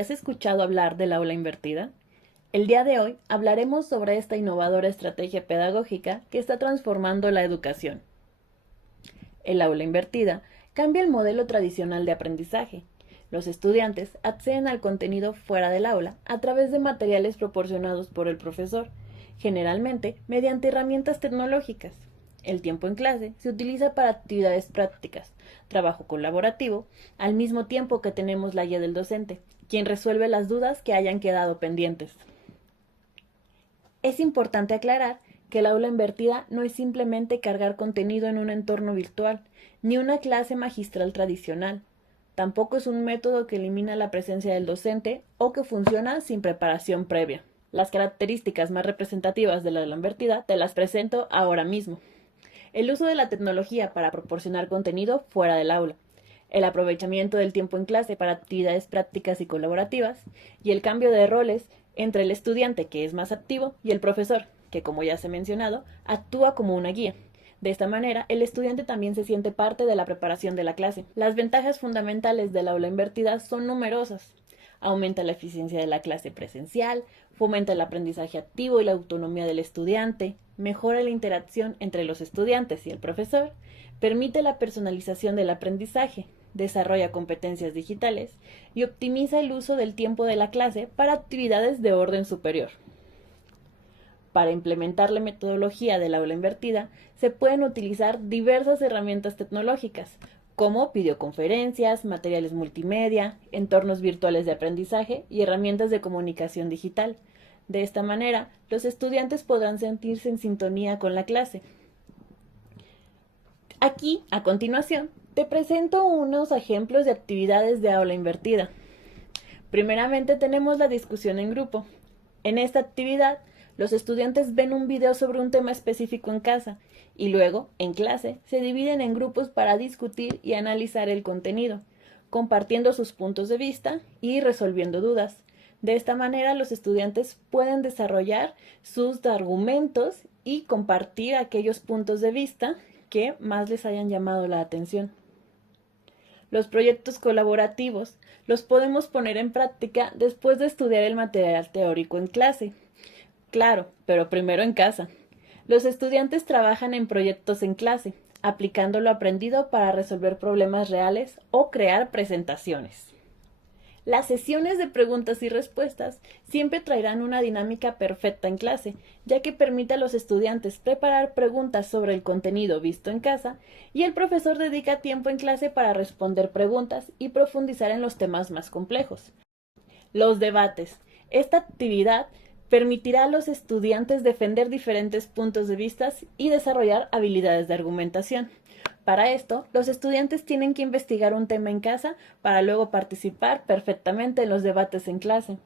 ¿Has escuchado hablar del aula invertida? El día de hoy hablaremos sobre esta innovadora estrategia pedagógica que está transformando la educación. El aula invertida cambia el modelo tradicional de aprendizaje. Los estudiantes acceden al contenido fuera del aula a través de materiales proporcionados por el profesor, generalmente mediante herramientas tecnológicas. El tiempo en clase se utiliza para actividades prácticas, trabajo colaborativo, al mismo tiempo que tenemos la guía del docente, quien resuelve las dudas que hayan quedado pendientes. Es importante aclarar que el aula invertida no es simplemente cargar contenido en un entorno virtual, ni una clase magistral tradicional. Tampoco es un método que elimina la presencia del docente o que funciona sin preparación previa. Las características más representativas de la aula invertida te las presento ahora mismo. El uso de la tecnología para proporcionar contenido fuera del aula, el aprovechamiento del tiempo en clase para actividades prácticas y colaborativas, y el cambio de roles entre el estudiante, que es más activo, y el profesor, que, como ya se ha mencionado, actúa como una guía. De esta manera, el estudiante también se siente parte de la preparación de la clase. Las ventajas fundamentales del aula invertida son numerosas. Aumenta la eficiencia de la clase presencial, fomenta el aprendizaje activo y la autonomía del estudiante, mejora la interacción entre los estudiantes y el profesor, permite la personalización del aprendizaje, desarrolla competencias digitales y optimiza el uso del tiempo de la clase para actividades de orden superior. Para implementar la metodología del aula invertida, se pueden utilizar diversas herramientas tecnológicas, como videoconferencias, materiales multimedia, entornos virtuales de aprendizaje y herramientas de comunicación digital. De esta manera, los estudiantes podrán sentirse en sintonía con la clase. Aquí, a continuación, te presento unos ejemplos de actividades de aula invertida. Primeramente tenemos la discusión en grupo. En esta actividad, los estudiantes ven un video sobre un tema específico en casa y luego, en clase, se dividen en grupos para discutir y analizar el contenido, compartiendo sus puntos de vista y resolviendo dudas. De esta manera, los estudiantes pueden desarrollar sus argumentos y compartir aquellos puntos de vista que más les hayan llamado la atención. Los proyectos colaborativos los podemos poner en práctica después de estudiar el material teórico en clase. Claro, pero primero en casa. Los estudiantes trabajan en proyectos en clase, aplicando lo aprendido para resolver problemas reales o crear presentaciones. Las sesiones de preguntas y respuestas siempre traerán una dinámica perfecta en clase, ya que permite a los estudiantes preparar preguntas sobre el contenido visto en casa y el profesor dedica tiempo en clase para responder preguntas y profundizar en los temas más complejos. Los debates. Esta actividad permitirá a los estudiantes defender diferentes puntos de vista y desarrollar habilidades de argumentación. Para esto, los estudiantes tienen que investigar un tema en casa para luego participar perfectamente en los debates en clase.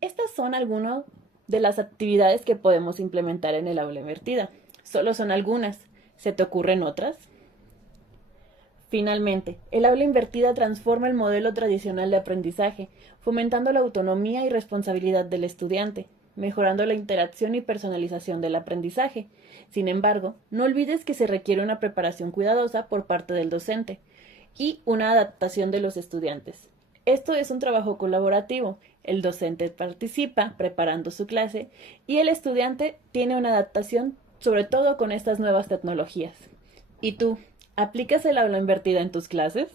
Estas son algunas de las actividades que podemos implementar en el aula invertida. Solo son algunas. ¿Se te ocurren otras? Finalmente, el aula invertida transforma el modelo tradicional de aprendizaje, fomentando la autonomía y responsabilidad del estudiante, mejorando la interacción y personalización del aprendizaje. Sin embargo, no olvides que se requiere una preparación cuidadosa por parte del docente y una adaptación de los estudiantes. Esto es un trabajo colaborativo. El docente participa preparando su clase y el estudiante tiene una adaptación, sobre todo con estas nuevas tecnologías. ¿Y tú? ¿Aplicas el aula invertida en tus clases?